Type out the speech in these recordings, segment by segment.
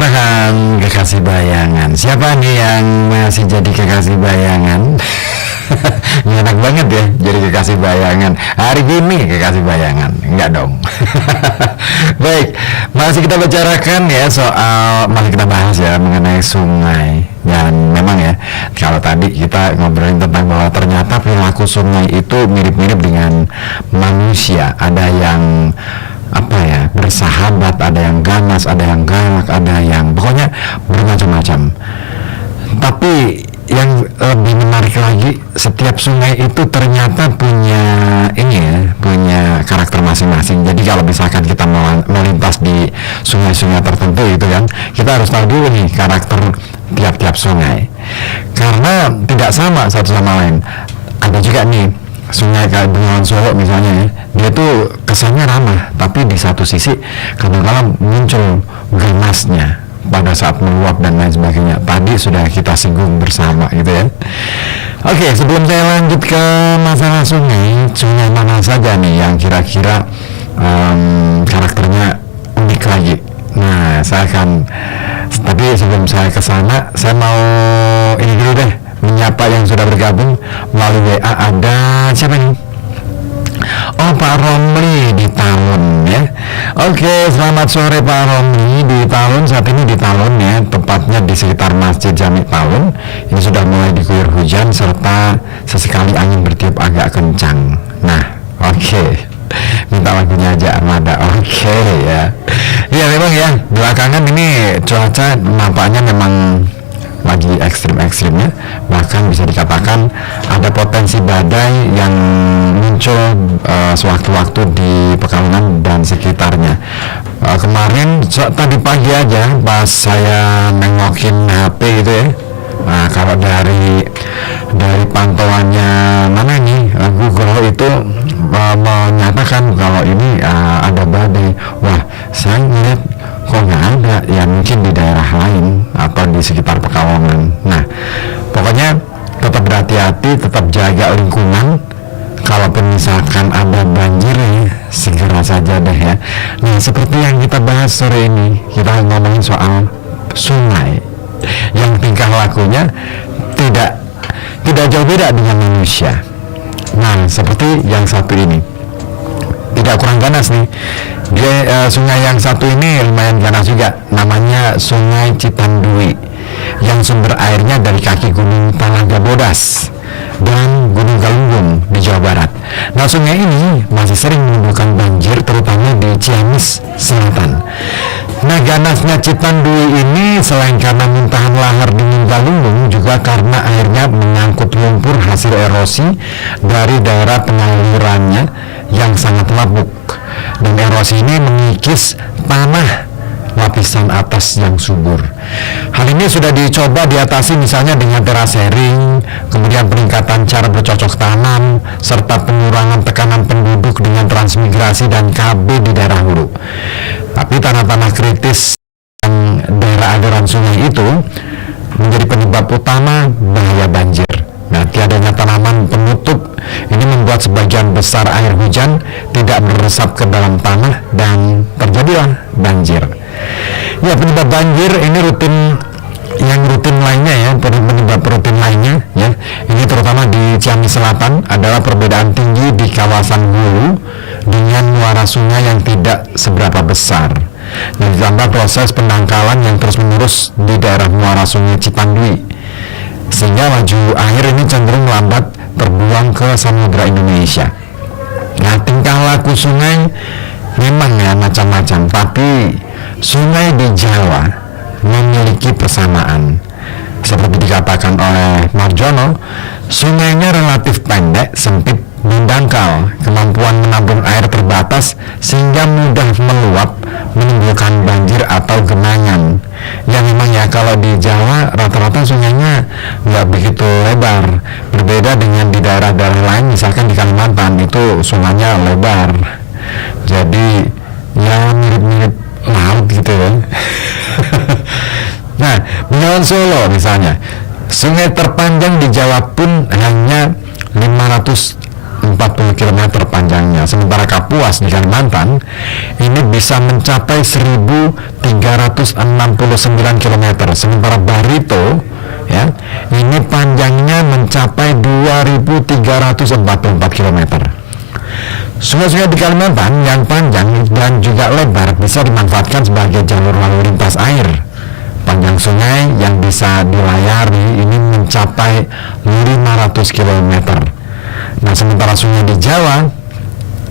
Congkrang kekasih bayangan. Siapa nih yang masih jadi kekasih bayangan? Ini enak banget ya jadi kekasih bayangan. Hari gini kekasih bayangan. Enggak dong. Baik, masih kita bicarakan ya soal, masih kita bahas ya mengenai sungai. Dan memang ya, kalau tadi kita ngobrolin tentang bahwa ternyata perilaku sungai itu mirip-mirip dengan manusia. Ada yang bersahabat, ada yang ganas, ada yang galak, ada yang pokoknya bermacam-macam. Tapi yang lebih menarik lagi, setiap sungai itu ternyata punya karakter masing-masing. Jadi kalau misalkan kita melintas di sungai-sungai tertentu itu kan, kita harus tahu dulu nih karakter tiap-tiap sungai, karena tidak sama satu sama lain. Ada juga nih sungai kayak Bengawan Solo misalnya ya, dia tuh kesannya ramah, tapi di satu sisi kadang-kadang muncul ganasnya pada saat meluap dan lain sebagainya. Tadi sudah kita singgung bersama gitu ya. Oke, sebelum saya lanjut ke masalah sungai mana saja nih yang kira-kira karakternya unik lagi. Nah, tapi sebelum saya ke sana, saya mau ini dulu deh, menyapa yang sudah bergabung melalui WA. Ada siapa nih? Oh, Pak Romli di Talun ya. Oke, selamat sore Pak Romli di Talun. Saat ini di Talun ya, tepatnya di sekitar Masjid Jami Talun. Ini sudah mulai diguyur hujan serta sesekali angin bertiup agak kencang. Nah, oke. Minta lagunya aja Armada. Oke ya. Ya memang ya, belakangan ini cuaca nampaknya memang lagi ekstrim-ekstrimnya, bahkan bisa dikatakan ada potensi badai yang muncul sewaktu-waktu di Pekalongan dan sekitarnya. Kemarin tadi pagi aja pas saya nengokin HP gitu ya, nah kalau dari pantauannya mana nih Google itu menyatakan kalau ini ada badai. Wah, saya ngeliat kok nggak ada, ya mungkin di daerah lain atau di sekitar Pekalongan. Nah, pokoknya tetap berhati-hati, tetap jaga lingkungan. Kalaupun misalkan ada banjir ya, segera saja deh ya. Nah, seperti yang kita bahas sore ini, kita ngomongin soal sungai yang tingkah lakunya tidak jauh beda dengan manusia. Nah, seperti yang satu ini, tidak kurang ganas nih. Sungai yang satu ini lumayan ganas juga, namanya Sungai Citandui, yang sumber airnya dari kaki Gunung Tanaga Bodas dan Gunung Galunggung di Jawa Barat. Nah, sungai ini masih sering menimbulkan banjir, terutama di Ciamis Selatan. Nah, ganasnya Citandui ini selain karena muntahan lahar di Gunung Galunggung, juga karena airnya mengangkut lumpur hasil erosi dari daerah penyalurannya yang sangat labuk. Dan erosi ini mengikis tanah lapisan atas yang subur. Hal ini sudah dicoba diatasi misalnya dengan terasering, kemudian peningkatan cara bercocok tanam, serta pengurangan tekanan penduduk dengan transmigrasi dan KB di daerah hulu. Tapi tanah-tanah kritis yang daerah aliran sungai itu menjadi penyebab utama bahaya banjir. Nah, tiadanya tanaman penutup ini membuat sebagian besar air hujan tidak meresap ke dalam tanah dan terjadilah banjir. Ya, penyebab banjir ini rutin lainnya ya, penyebab rutin lainnya ya. Ini terutama di Ciamis Selatan adalah perbedaan tinggi di kawasan hulu dengan muara sungai yang tidak seberapa besar. Dan ditambah proses pendangkalan yang terus-menerus di daerah muara sungai Citandui, sehingga laju air ini cenderung melambat terbuang ke samudra Indonesia. Nah, tingkah laku sungai memang ya macam-macam, tapi sungai di Jawa memiliki persamaan. Seperti dikatakan oleh Marjono, sungainya relatif pendek, sempit, dan dangkal. Kemampuan menampung air terbatas sehingga mudah meluap, menimbulkan banjir atau genangan. Ya memang ya, kalau di Jawa rata-rata sungainya nggak begitu lebar, berbeda dengan di daerah-daerah lain, misalkan di Kalimantan itu sungainya lebar, jadi ya mirip-mirip laut gitu ya. Nah, Bengawan Solo misalnya, sungai terpanjang di Jawa pun hanya 540 40 km panjangnya. Sementara Kapuas di Kalimantan ini bisa mencapai 1.369 km. Sementara Barito ya, ini panjangnya mencapai 2.344 km. Sungai-sungai di Kalimantan yang panjang dan juga lebar bisa dimanfaatkan sebagai jalur lalu lintas air. Panjang sungai yang bisa dilayari ini mencapai 500 km. Nah, sementara sungai di Jawa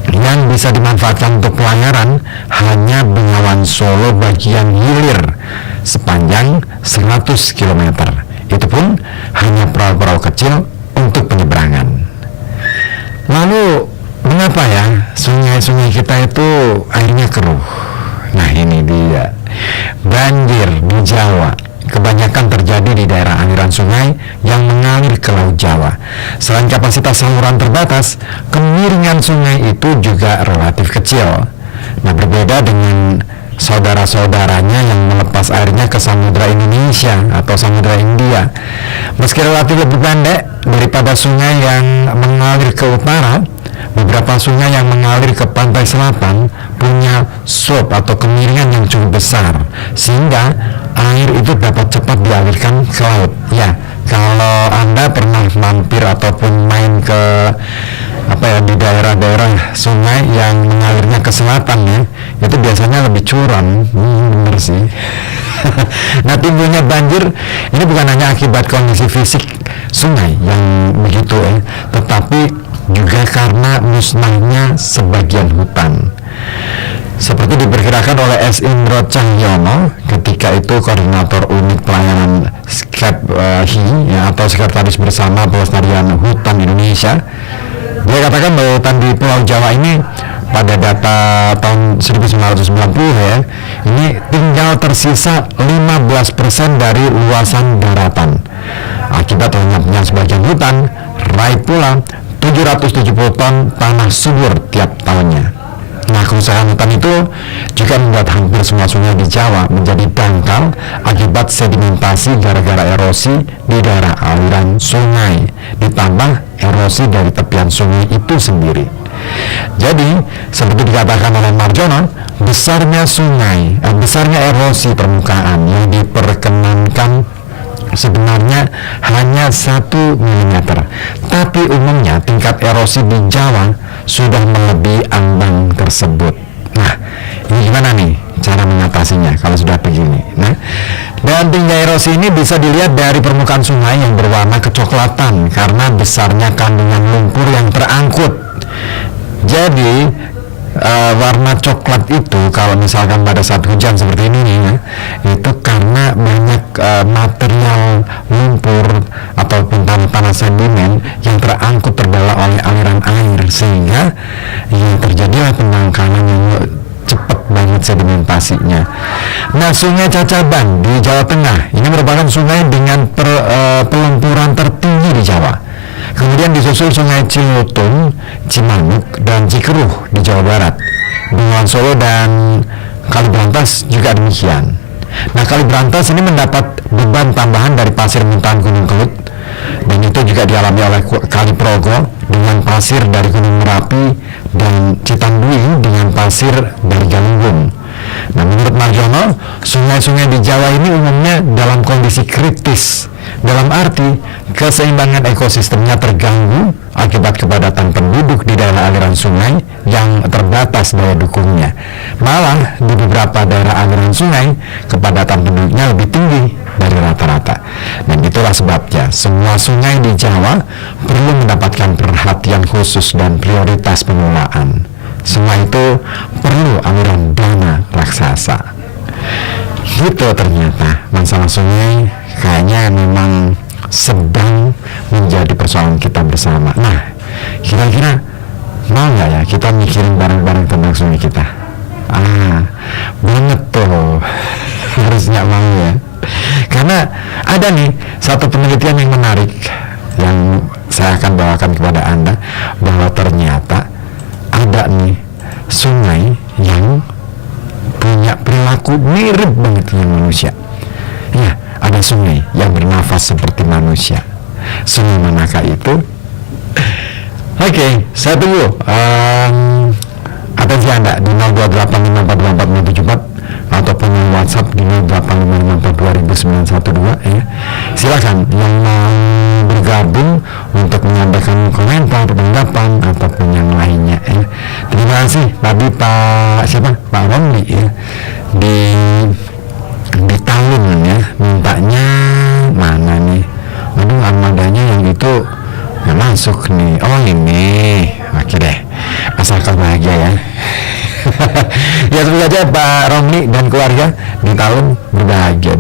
yang bisa dimanfaatkan untuk pelayaran hanya Bengawan Solo bagian hilir sepanjang 100 km. Itu pun hanya perahu-perahu kecil untuk penyeberangan. Lalu mengapa ya sungai-sungai kita itu airnya keruh? Nah, ini dia. Banjir di Jawa kebanyakan terjadi di daerah aliran sungai yang mengalir ke Laut Jawa. Selain kapasitas saluran terbatas, kemiringan sungai itu juga relatif kecil. Nah, berbeda dengan saudara-saudaranya yang melepas airnya ke Samudra Indonesia atau Samudra India. Meski relatif lebih pendek daripada sungai yang mengalir ke utara, beberapa sungai yang mengalir ke pantai selatan punya slope atau kemiringan yang cukup besar, sehingga air itu dapat cepat dialirkan ke laut. Ya, kalau Anda pernah mampir ataupun main ke di daerah-daerah sungai yang mengalirnya ke selatan ya, itu biasanya lebih curam. Bener sih. Nah, timbulnya banjir ini bukan hanya akibat kondisi fisik sungai yang begitu tetapi juga karena musnahnya sebagian hutan. Seperti diperkirakan oleh S. Indro Cahyono ketika itu koordinator unit pelayanan SKEPHI atau Sekretaris Bersama Pelestarian Hutan Indonesia. Dia katakan bahwa hutan di Pulau Jawa ini pada data tahun 1990 ya, ini tinggal tersisa 15% dari luasan daratan. Akibat lenyapnya sebagian hutan, raib pula 770 ton tanah subur tiap tahunnya. Nah, kerusakan hutan itu juga membuat hampir semua sungai di Jawa menjadi dangkal akibat sedimentasi gara-gara erosi di daerah aliran sungai, ditambah erosi dari tepian sungai itu sendiri. Jadi, seperti dikatakan oleh Marjono, besarnya erosi permukaan yang diperkenankan sebenarnya hanya 1 mm, tapi umumnya tingkat erosi di Jawa sudah melebihi ambang tersebut. Nah, ini gimana nih cara mengatasinya kalau sudah begini? Nah, dan tinggi erosi ini bisa dilihat dari permukaan sungai yang berwarna kecoklatan karena besarnya kandungan lumpur yang terangkut. Jadi warna coklat itu kalau misalkan pada saat hujan seperti ini ya, itu karena banyak material lumpur ataupun tanah sedimen yang terangkut terbawa oleh aliran air, sehingga yang terjadilah pendangkalan yang cepat banget sedimentasinya. Nah, Sungai Cacaban di Jawa Tengah ini merupakan sungai dengan pelumpuran tertinggi di Jawa. Kemudian disusul Sungai Cilutung, Cimanuk, dan Cikeruh di Jawa Barat. Bengawan Solo dan Kalibrantas juga demikian. Nah, Kalibrantas ini mendapat beban tambahan dari pasir muntahan Gunung Kelut, dan itu juga dialami oleh Kali Progo dengan pasir dari Gunung Merapi dan Citandui dengan pasir dari Galunggung. Nah, menurut Marjono, sungai-sungai di Jawa ini umumnya dalam kondisi kritis, dalam arti keseimbangan ekosistemnya terganggu akibat kepadatan penduduk di daerah aliran sungai yang terbatas daya dukungnya. Malah di beberapa daerah aliran sungai kepadatan penduduknya lebih tinggi dari rata-rata. Dan itulah sebabnya semua sungai di Jawa perlu mendapatkan perhatian khusus dan prioritas pengelolaan. Semua itu perlu aliran dana raksasa. Gitu ternyata masalah sungai kayaknya memang sedang menjadi persoalan kita bersama. Nah, kira-kira mau nggak ya kita mikirin bareng-bareng tentang sungai kita? Banget tuh. Harusnya mau ya. Karena ada nih satu penelitian yang menarik yang saya akan bawakan kepada Anda, bahwa ternyata ada nih sungai yang punya perilaku mirip banget dengan manusia. Ya, ada sungai yang bernafas seperti manusia. Sungai manakah itu? Oke, saya tunggu atensi Anda di 0285447474 ataupun yang WhatsApp di 0855420912 ya. Silakan yang mau bergabung untuk menyampaikan komentar, tanggapan ataupun yang lainnya ya. Terima kasih tadi Pak Romli ya di Talun ya, mintanya mana nih? Aduh, armadanya yang itu nggak masuk nih. Oh ini, oke deh, asalkan bahagia ya. Ya, semoga aja Pak Romli dan keluarga di tahun berbahagia.